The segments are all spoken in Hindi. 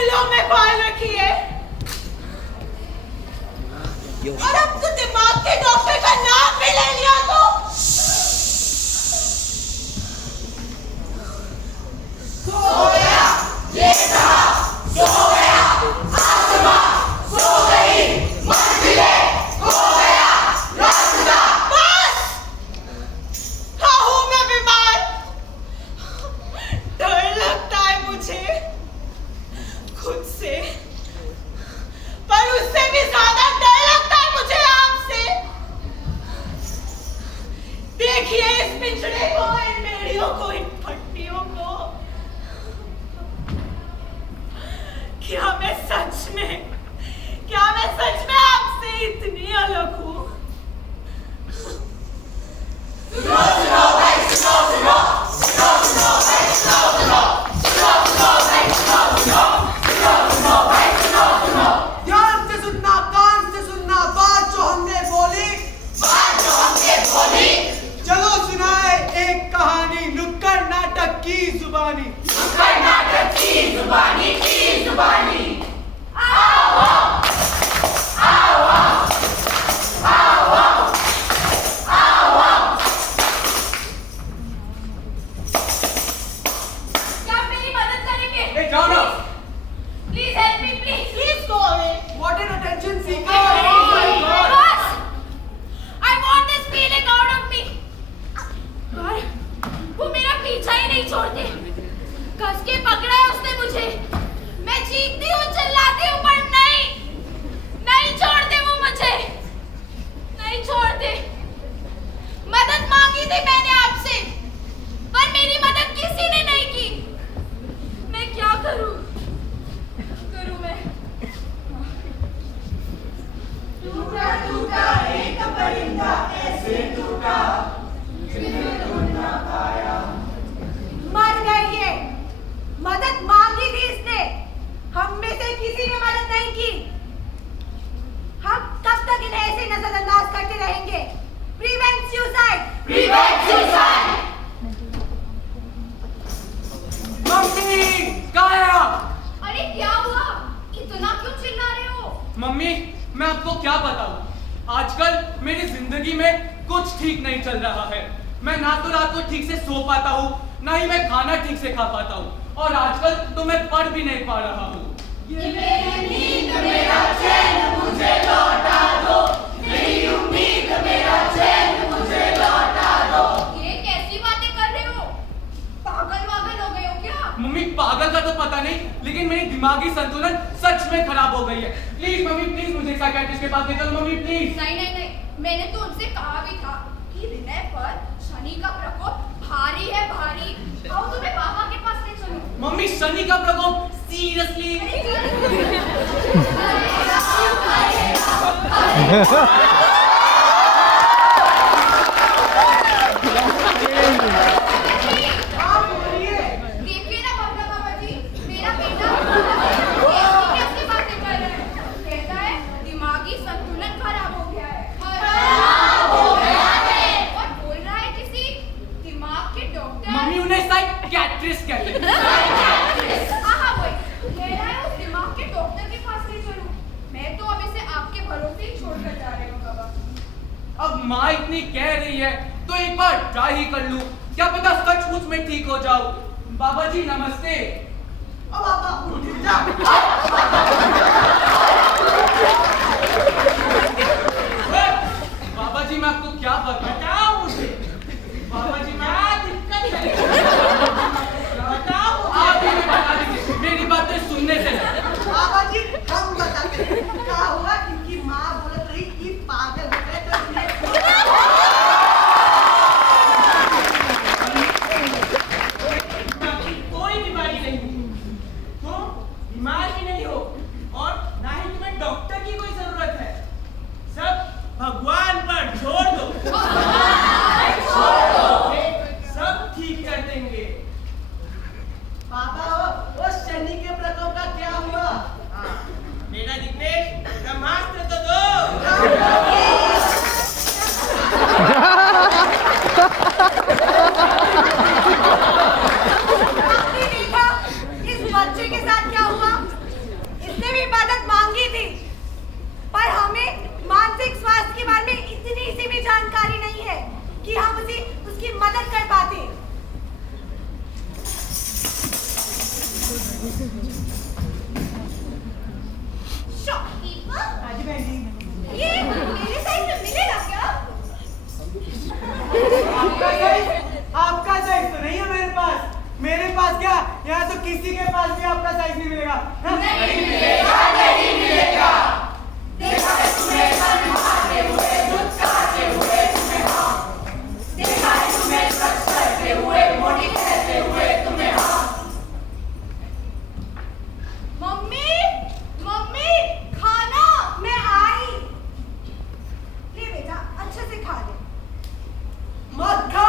दिलों में बाल रखी है। और अब तो दिमाग के डॉक्टर का नाम भी ले लिया तो सो गया ये कहा, सो गया आसमां, सो गई मंजिलें, खो गया रास्ता। बस हाँ हूँ मैं बीमार। डर लगता है मुझे खुद से, पर उससे भी ज्यादा डर लगता है मुझे आपसे। देखिए इस पिंजरे को, इन बेड़ियों को, इन पट्टियों को। क्या मैं सच में आपसे इतनी अलग हूँ? सुनो सुनो भाई, सुनो सुनो, सुनो सुनो भाई, सुनो सुनो, सुनो सुनो भाई, सुनो सुनो, सुनो सुनो भाई, सुनो सुनो। ध्यान से सुनना, कान से सुनना, बात जो हमने बोली, बात जो हमने बोली। चलो सुनाए एक कहानी, नुक्कड़ नाटक की जुबानी। नुक्कड़ नाटक की जुबानी, की जुबानी। आओ आओ, आओ आओ, आओ आओ, आओ आओ। क्या आप मेरी मदद करेंगे? ए जाओ ना। Please help me, please. Please go away. What an attention seeker! Boss, I want this feeling out of me. पर वो मेरा पीछा ही नहीं छोड़ते। कस के पकड़ा है उसने मुझे। मैं चीखती हूँ, चिल्लाती हूँ, पर नहीं छोड़ते वो मुझे, नहीं छोड़ते। मदद मांगी थी मैंने आपसे, पर मेरी मदद किसी ने नहीं की। मैं क्या करूँ मैं? टूटा टूटा एक परिंदा ऐसे टूटा जिन्हें तुम ना पाया। मर गई ये, मदद मांगी थी इसने, हम में से किसी ने मदद नहीं की। हम कब तक इन्हें ऐसे नजरअंदाज करते रहेंगे? Prevent suicide, prevent suicide. Mummy कहाँ है आप? अरे क्या हुआ? इतना क्यों चिल्ला रहे हो? मम्मी मैं आपको क्या बताऊं, आजकल मेरी जिंदगी में कुछ ठीक नहीं चल रहा है। मैं ना तो रात को ठीक से सो पाता हूँ, ना ही मैं खाना ठीक से खा पाता हूँ, और आजकल तो मैं पढ़ भी नहीं पा रहा हूँ। ये मेरी नींद मेरा चैन मुझे लौटा दो, मेरी उम्मीद मेरा चैन मुझे लौटा दो। ये कैसी बातें कर रहे हो? पागल वागल हो गए हो क्या? मम्मी पागल का तो पता नहीं, लेकिन मेरी दिमागी संतुलन सच में खराब हो गई है। प्लीज मम्मी, प्लीज मुझे साइकियाट्रिस्ट के पास ले चलो मम्मी, प्लीज। नहीं, मैंने तो उनसे कहा भी था कि विनय पर शनि का प्रकोप भारी है, भारी। आओ तुम्हें बाबा के पास ले चलो। मम्मी शनि का प्रकोप? सीरियसली? देखिए ना बाबा जी, मेरा बेटा कैसी बातें कर रहा है। कहता है दिमागी संतुलन खराब हो गया है, और बोल रहा है किसी दिमाग के डॉक्टर। मम्मी उन्हें साइकियाट्रिस्ट कहते हैं। हाँ वही कह रहा है, उस दिमाग के डॉक्टर के पास ले चलूं। मैं तो अब इसे आपके भरोसे ही छोड़कर जा रही हूँ बाबा। अब माँ इतनी कह रही है तो एक बार ट्राई ही कर लूं, क्या पता सचमुच में ठीक हो जाऊं। बाबा जी नमस्ते। अब बाबा उठ जा। बाबा जी मैं आपको क्या बताऊं मुझे? बाबा जी मैं दिक्कत है, बताओ आप ही बता दीजिए, मेरी बातें सुनने से नहीं। बाबा जी हम बताते हैं क्या हुआ। इनकी माँ बोल रही कि पागल हो गए तो इन्हें कोई बीमारी नहीं, तुम बीमार भी नहीं हो, और ना ही तुम्हें डॉक्टर की कोई जरूरत है। सब भगवान पर छोड़ दो। मदद कर पाते। शॉपकीपर, हाँ जी बहन जी। ये मेरे साइज में मिलेगा क्या? आपका साइज तो नहीं है मेरे पास। मेरे पास क्या, यहाँ तो किसी के पास भी आपका साइज नहीं मिलेगा। हाँ? नहीं मिलेगा, नहीं मिलेगा। देखा है तुम्हें कल भागते हुए, मुस्कुराते हुए तुम्हें हाँ। देखा है तुम्हें सच करते हुए, मोटी कहते हुए तुम्हें हाँ। मम्मी, मम्मी, खाना। मैं आई। ले बेटा, अच्छे से खा ले। मत खा।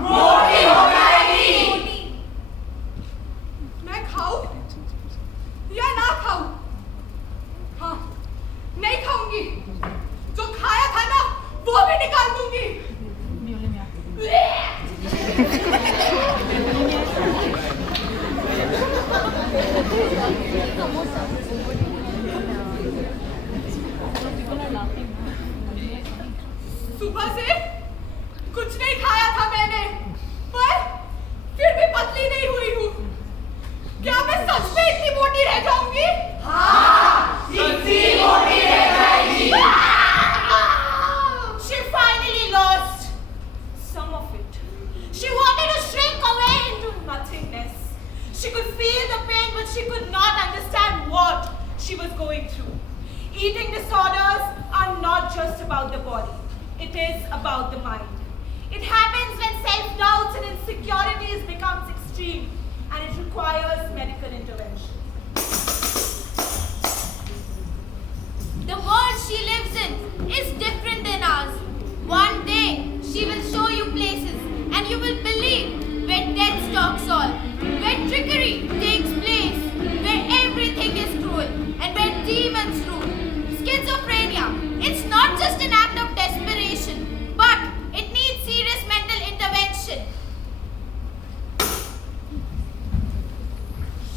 मोटी हो जाएगी। मैं खाऊं या ना खाऊं? हाँ, नहीं खाऊंगी। जो खाया था ना, वो भी निकाल दूंगी। सुबह से कुछ नहीं खाया था मैंने, पर फिर भी पतली नहीं हुई हूँ। क्या मैं सच में इतनी मोटी रह जाऊंगी? हाँ, इतनी मोटी रह जाएगी। She finally lost some of it. She wanted to shrink away into nothingness. She could feel the pain, but she could not understand what she was going through. Eating disorders are not just about the body. It is about the mind. It happens when self-doubts and insecurities becomes extreme, and it requires medical intervention. The world she lives in is different than ours. One day she will show you places and you will believe where death stalks all, where trickery takes place, where everything is cruel and where demons rule. Schizophrenia, it's not just an act of desperation, but it needs serious mental intervention.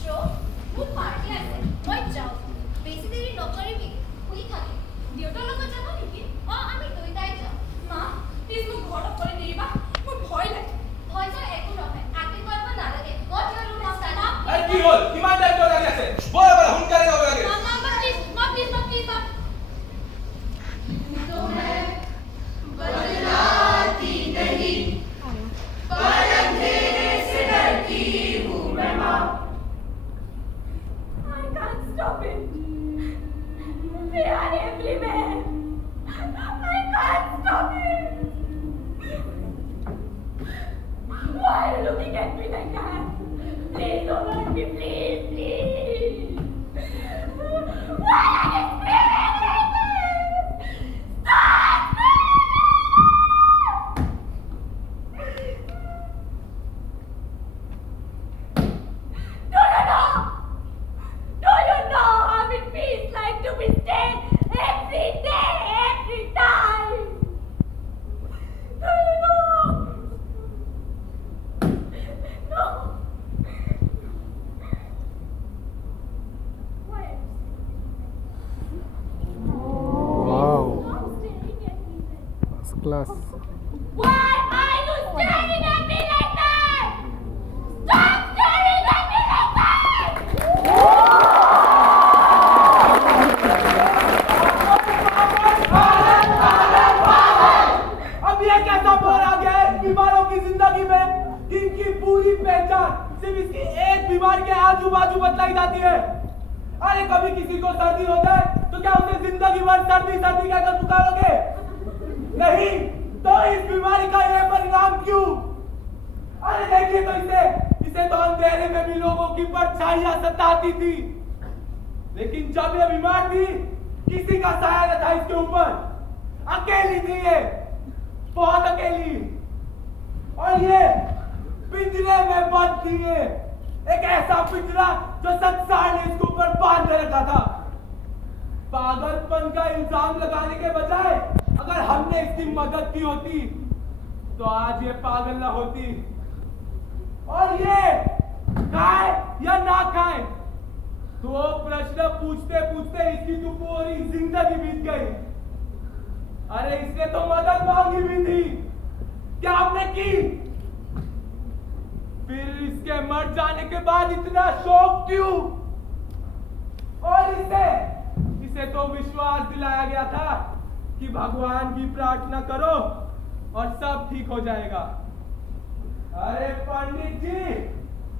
Show খুব পার্টি আছে মই যাও বেশি দেরি নকৰিবি শুই থাকে দেউতাৰ লগত যাব নেকি আমি দুইটাই যাম মা প্লিজ মোক ঘৰত অকলে নেৰিবা মোৰ ভয় লাগে ভয় যে একো নহয় আগে কৰিব নালাগে গট ইউৰ ৰুম ষ্টাৰ্ট अरे की बोल ईमानदार क्यों लगे ऐसे बोल बोल हम करेंगे वो लगे मम्मा प्लीज प्लीज तुम्हें बदलाती नहीं, पर अंधेरे से डरती हूँ मैं माँ। I can't stop it. They are everywhere. I can't stop it. Why are you looking at me like that? Please don't hurt me, please, please. Why are you screaming like this? Stop screaming! No, no, no! Do you know how it feels like to be stayed every day, every time? Do you know? No. Why are you Wow, stop staring at me then? first class. Why are you staring at me like that? Stop staring at me like that! अब ये कैसा बोल आ गया है बीमारों की जिंदगी में कि इनकी पूरी पहचान सिर्फ इसकी एक बीमारी के आजू बाजू बतलाई जाती है। अरे कभी किसी को सर्दी हो जाए तो क्या उसे जिंदगी भर सर्दी सर्दी कहकर पुकारोगे? नहीं, तो इस बीमारी का यह परिणाम क्यों? अरे देखिए तो इसे तो अंधेरे में भी लोगों की परछाइयां सताती थी, लेकिन जब ये बीमार थी किसी का साया न था इसके ऊपर। अकेली थी ये, बहुत अकेली। और ये पिंजरे में बंद थी ये, एक ऐसा पिंजरा जो संसार ने इसके ऊपर बांध रखा था। पागलपन का इल्जाम लगाने के बजाय अगर हमने इसकी मदद की होती तो आज ये पागल ना होती। और ये खाए या ना खाए तो प्रश्न पूछते पूछते इसकी तो पूरी जिंदगी बीत गई। अरे इसने तो मदद मांगी भी थी, क्या आपने की? फिर इसके मर जाने के बाद इतना शौक क्यों? और इसे तो विश्वास दिलाया गया था कि भगवान की प्रार्थना करो और सब ठीक हो जाएगा। अरे पंडित जी,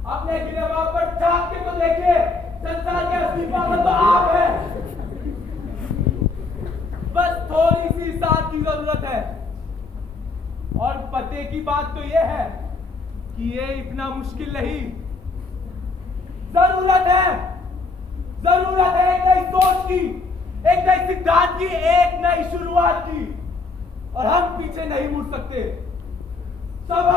अपने गिरवा पर झांक के तो देखिए, संसार के असली पागल तो आप है। बस थोड़ी सी साथ की जरूरत है। और पते की बात तो यह है कि ये इतना मुश्किल नहीं। जरूरत है एक नई सोच की, एक नई सिद्धांत की, एक नई शुरुआत की। और हम पीछे नहीं मुड़ सकते। सब